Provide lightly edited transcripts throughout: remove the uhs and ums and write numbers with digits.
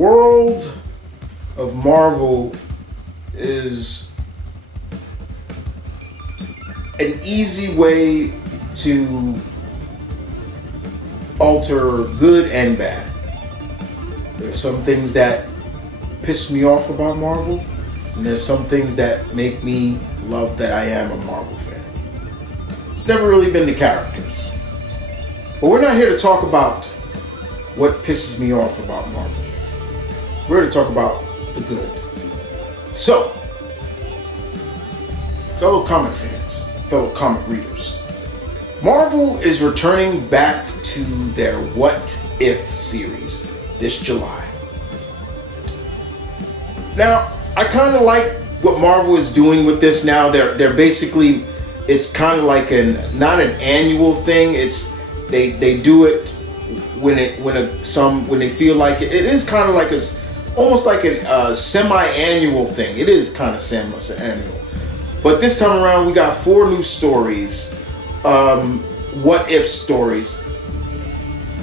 world of Marvel is an easy way to alter good and bad. There's some things that piss me off about Marvel, and there's some things that make me love that I am a Marvel fan. It's never really been the characters. But we're not here to talk about what pisses me off about Marvel. We're here to talk about the good. So, fellow comic fans, fellow comic readers, Marvel is returning back to their What If series this July. Now, I kind of like what Marvel is doing with this now. They're basically, it's kind of like not an annual thing. It's they do it when they feel like it. It is kind of like almost like a semi-annual thing. It is kind of semi-annual. But this time around, we got 4 new stories, what if stories,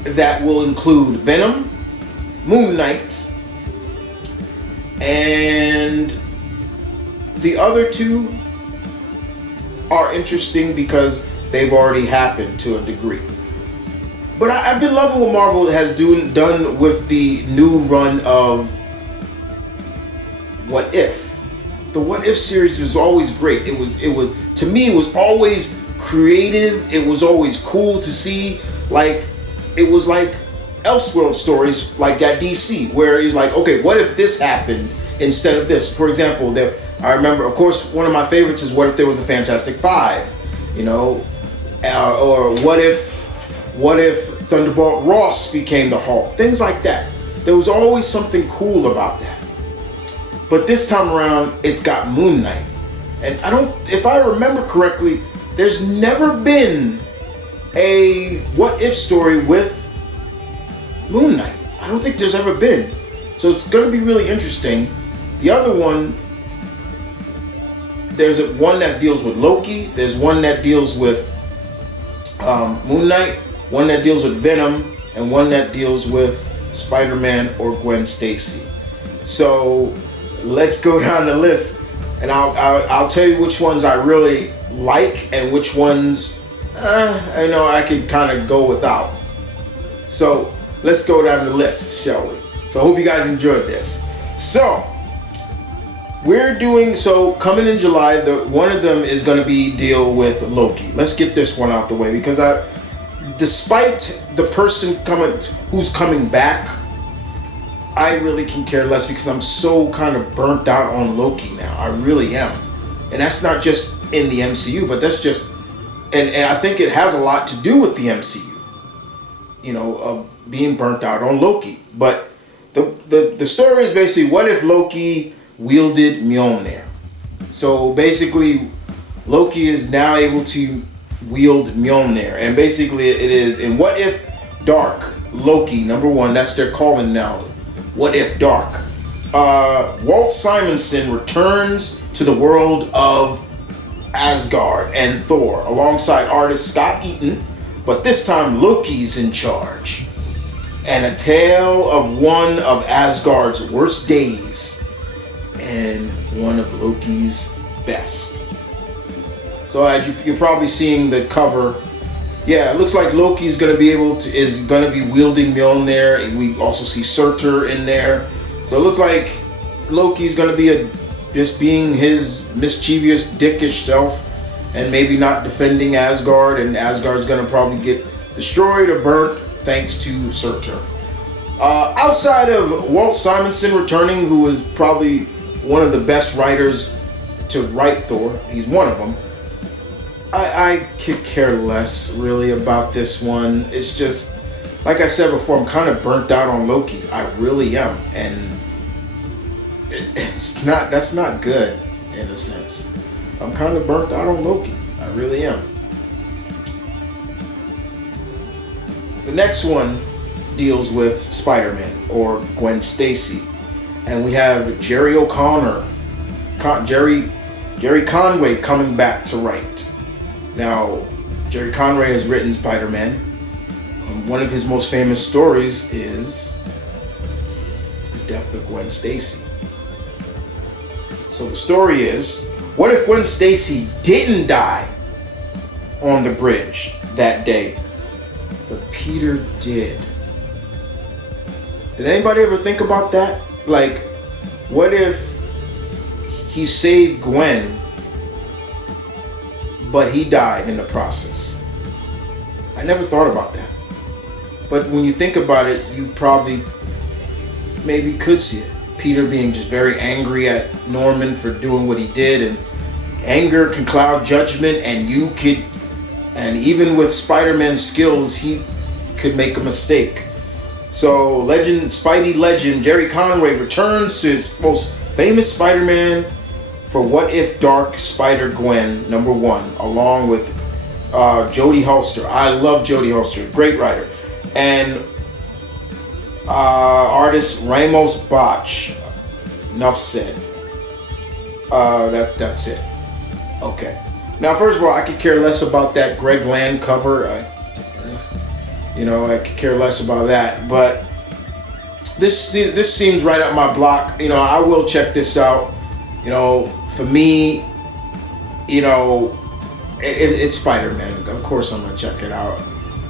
that will include Venom, Moon Knight, and the other 2 are interesting because they've already happened to a degree. But I've been loving what Marvel has done with the new run of What If. The What If series was always great. It was to me, it was always creative. It was always cool to see. Like, it was like Elseworld stories like at DC, where it's like, okay, what if this happened instead of this? For example, I remember, of course, one of my favorites is what if there was the Fantastic Five, or what if Thunderbolt Ross became the Hulk? Things like that. There was always something cool about that. But this time around, it's got Moon Knight, and if I remember correctly, there's never been a what if story with Moon Knight. I don't think there's ever been. So it's going to be really interesting. The other one, there's one that deals with Loki. There's one that deals with Moon Knight. One that deals with Venom. And one that deals with Spider-Man or Gwen Stacy. So let's go down the list. And I'll tell you which ones I really like and which ones I could kind of go without. So let's go down the list, shall we? So I hope you guys enjoyed this. So coming in July, one of them is going to be deal with Loki. Let's get this one out the way, because despite the person who's coming back, I really can care less, because I'm so kind of burnt out on Loki now. I really am. And that's not just in the MCU, but that's just, and I think it has a lot to do with the MCU, of being burnt out on Loki. But the story is basically, what if Loki wielded Mjolnir? So basically, Loki is now able to wield Mjolnir, and basically it is in What If Dark Loki #1. That's their calling now. What If Dark. Walt Simonson returns to the world of Asgard and Thor alongside artist Scott Eaton, but this time Loki's in charge. And a tale of one of Asgard's worst days and one of Loki's best. So as you're probably seeing the cover, yeah, it looks like Loki is going to be wielding Mjolnir, and we also see Surtur in there. So it looks like Loki's going to be just being his mischievous, dickish self, and maybe not defending Asgard, and Asgard's going to probably get destroyed or burnt thanks to Surtur. Outside of Walt Simonson returning, who is probably one of the best writers to write Thor, he's one of them. I could care less really about this one. It's just, like I said before, I'm kind of burnt out on Loki. I really am, and that's not good in a sense. I'm kind of burnt out on Loki. I really am. The next one deals with Spider-Man or Gwen Stacy, and we have Jerry Conway coming back to write. Now, Jerry Conway has written Spider-Man. One of his most famous stories is the death of Gwen Stacy. So the story is, what if Gwen Stacy didn't die on the bridge that day, but Peter did? Did anybody ever think about that? Like, what if he saved Gwen, but he died in the process? I never thought about that. But when you think about it, you probably maybe could see it. Peter being just very angry at Norman for doing what he did, and anger can cloud judgment, and even with Spider-Man's skills, he could make a mistake. So Spidey legend Jerry Conway returns to his most famous Spider-Man for What If Dark Spider-Gwen #1, along with Jodie Holster. I love Jodie Holster, great writer. And artist Ramos Botch. Enough said. That's it. Okay. Now, first of all, I could care less about that Greg Land cover. I could care less about that. But this seems right up my block. I will check this out. For me, it's Spider-Man. Of course, I'm gonna check it out.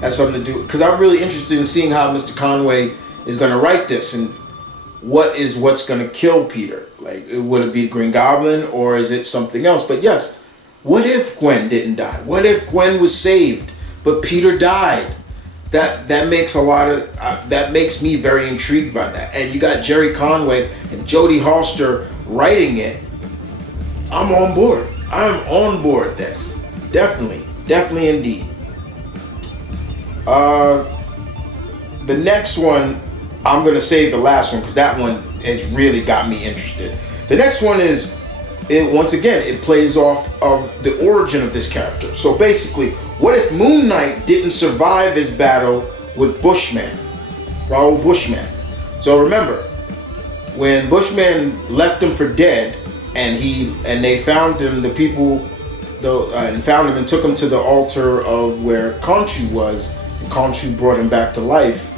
That's something to do because I'm really interested in seeing how Mr. Conway is gonna write this and what's gonna kill Peter. Like, would it be Green Goblin or is it something else? But yes, what if Gwen didn't die? What if Gwen was saved but Peter died? That makes that makes me very intrigued by that. And you got Jerry Conway and Jodie Holster writing it. I'm on board. I'm on board this. Definitely indeed. The next one, I'm going to save the last one because that one has really got me interested. The next one is, once again, it plays off of the origin of this character. So basically, what if Moon Knight didn't survive his battle with Raoul Bushman? So remember, when Bushman left him for dead, and they found him, found him and took him to the altar of where Khonshu was, and Khonshu brought him back to life.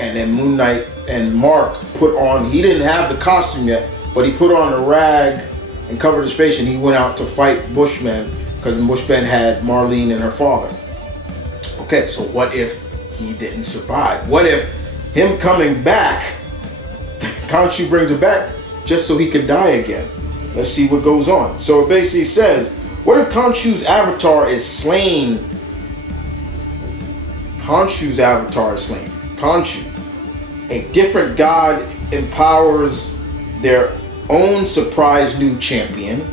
And then Moon Knight and Mark he didn't have the costume yet, but he put on a rag and covered his face, and he went out to fight Bushman because Bushman had Marlene and her father. Okay, so what if he didn't survive? What if him coming back, Khonshu brings him back just so he could die again? Let's see what goes on. So it basically says, what if Khonshu's avatar is slain? Khonshu's avatar is slain. Khonshu, a different god, empowers their own surprise new champion.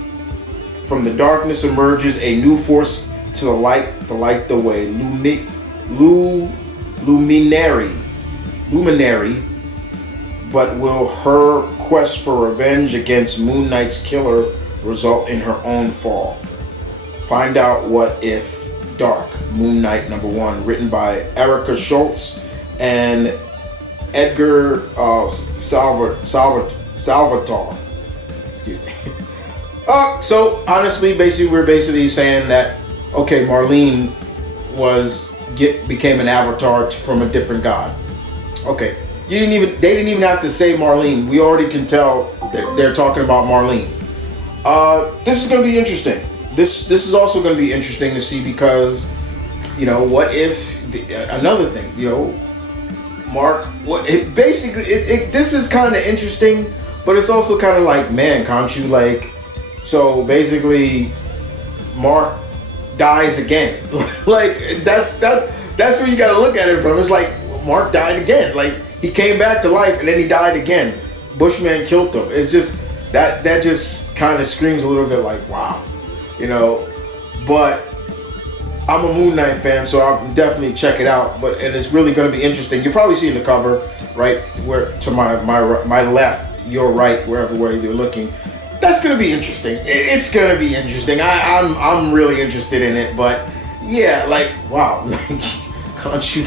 From the darkness emerges a new force to light the way. Luminary. But will her quest for revenge against Moon Knight's killer result in her own fall? Find out What If Dark, Moon Knight #1, written by Erica Schultz and Edgar Salvatore. Excuse me. So honestly, we're basically saying that, okay, Marlene became an avatar from a different god. Okay. They didn't even have to say Marlene. We already can tell that they're talking about Marlene. This is going to be interesting. This is also going to be interesting to see because, what if another thing, Mark? This is kind of interesting, but it's also kind of like, man, Khonshu, so basically, Mark dies again. that's where you got to look at it from. It's like Mark died again. He came back to life and then he died again. Bushman killed him. It's just that just kind of screams a little bit like, wow, But I'm a Moon Knight fan, so I'm definitely check it out. And it's really going to be interesting. You're probably seeing the cover right where to my left, your right, wherever you're looking. That's going to be interesting. It's going to be interesting. I'm really interested in it. But yeah, wow, Khonshu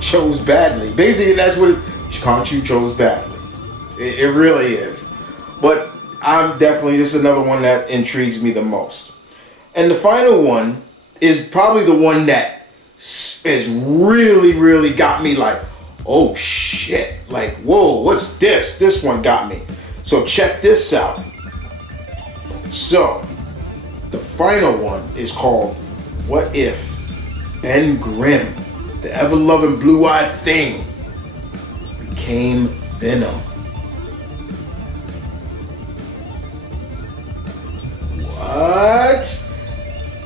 chose badly. Basically, that's what Khonshu chose badly. It really is. But this is another one that intrigues me the most. And the final one is probably the one that is really, really got me like, oh shit, like, whoa, what's this? This one got me. So check this out. So, the final one is called What If Ben Grimm, the ever-loving blue-eyed thing, became Venom? What?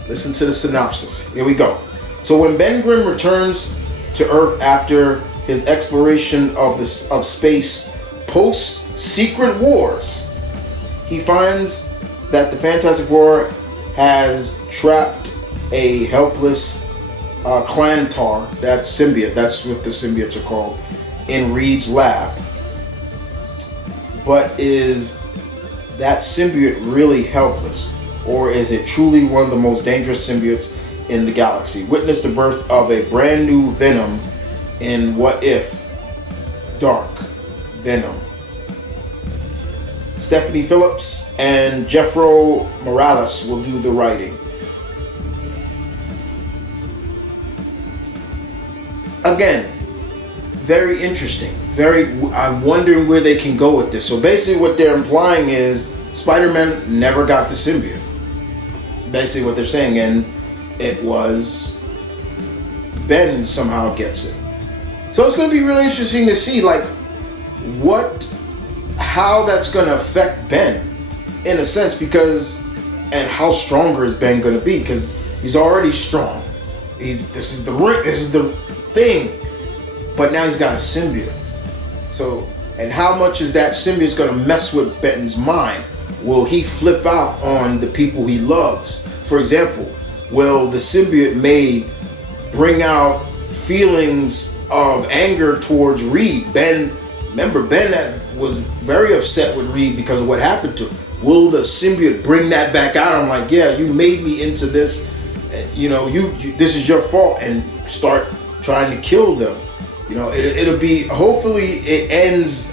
Listen to the synopsis. Here we go. So when Ben Grimm returns to Earth after his exploration of space post-Secret Wars, he finds that the Fantastic Four has trapped a helpless Clantar, that's symbiote, that's what the symbiotes are called, in Reed's lab. But is that symbiote really helpless? Or is it truly one of the most dangerous symbiotes in the galaxy? Witness the birth of a brand new Venom in What If Dark Venom. Stephanie Phillips and Jeffro Morales will do the writing. Again, very interesting. I'm wondering where they can go with this. So basically what they're implying is Spider-Man never got the symbiote. Basically what they're saying, and it was Ben somehow gets it. So it's going to be really interesting to see like how that's going to affect Ben in a sense, because and how stronger is Ben going to be, because he's already strong. This is the thing, but now he's got a symbiote. So, and how much is that symbiote going to mess with Ben's mind? Will he flip out on the people he loves? For example, will the symbiote may bring out feelings of anger towards Reed? Remember Ben that was very upset with Reed because of what happened to him. Will the symbiote bring that back out? I'm like, yeah, you made me into this. You know, you this is your fault, and start trying to kill them. You know, it'll be, hopefully it ends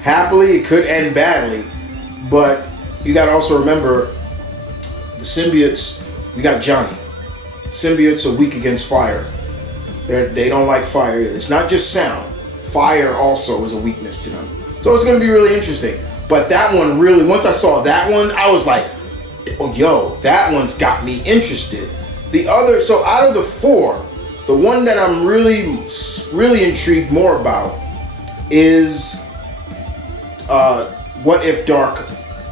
happily. It could end badly, but you got to also remember the symbiotes. We got Johnny. Symbiotes are weak against fire. They don't like fire. It's not just sound. Fire also is a weakness to them. So it's going to be really interesting. But that one really, once I saw that one, I was like, oh, yo, that one's got me interested. The other, so out of the four, the one that I'm really, really intrigued more about is What If Dark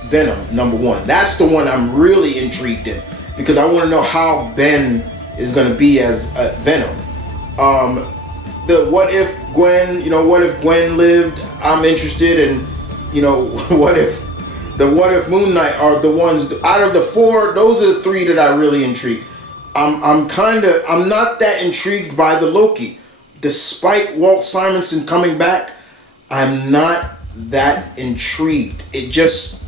Venom, number one. That's the one I'm really intrigued in, because I want to know how Ben is going to be as Venom. The What If Gwen lived, I'm interested in, what if Moon Knight are the ones, out of the four, those are the three that I really intrigued. I'm not that intrigued by the Loki. Despite Walt Simonson coming back, I'm not that intrigued. It's just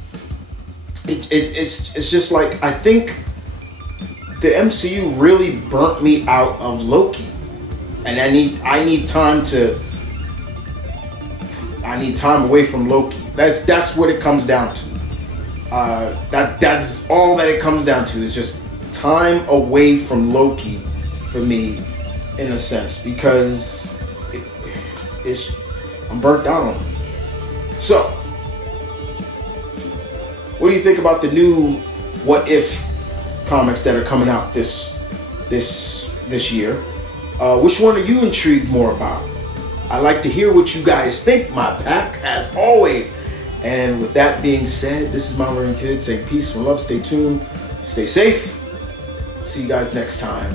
like, I think the MCU really burnt me out of Loki. And I need time away from Loki. That's what it comes down to. That's all that it comes down to, is just time away from Loki for me, in a sense, because I'm burnt out on him. So, what do you think about the new What If comics that are coming out this year? Which one are you intrigued more about? I'd like to hear what you guys think, my pack, as always. And with that being said, this is M.V.K saying peace and love. Stay tuned. Stay safe. See you guys next time.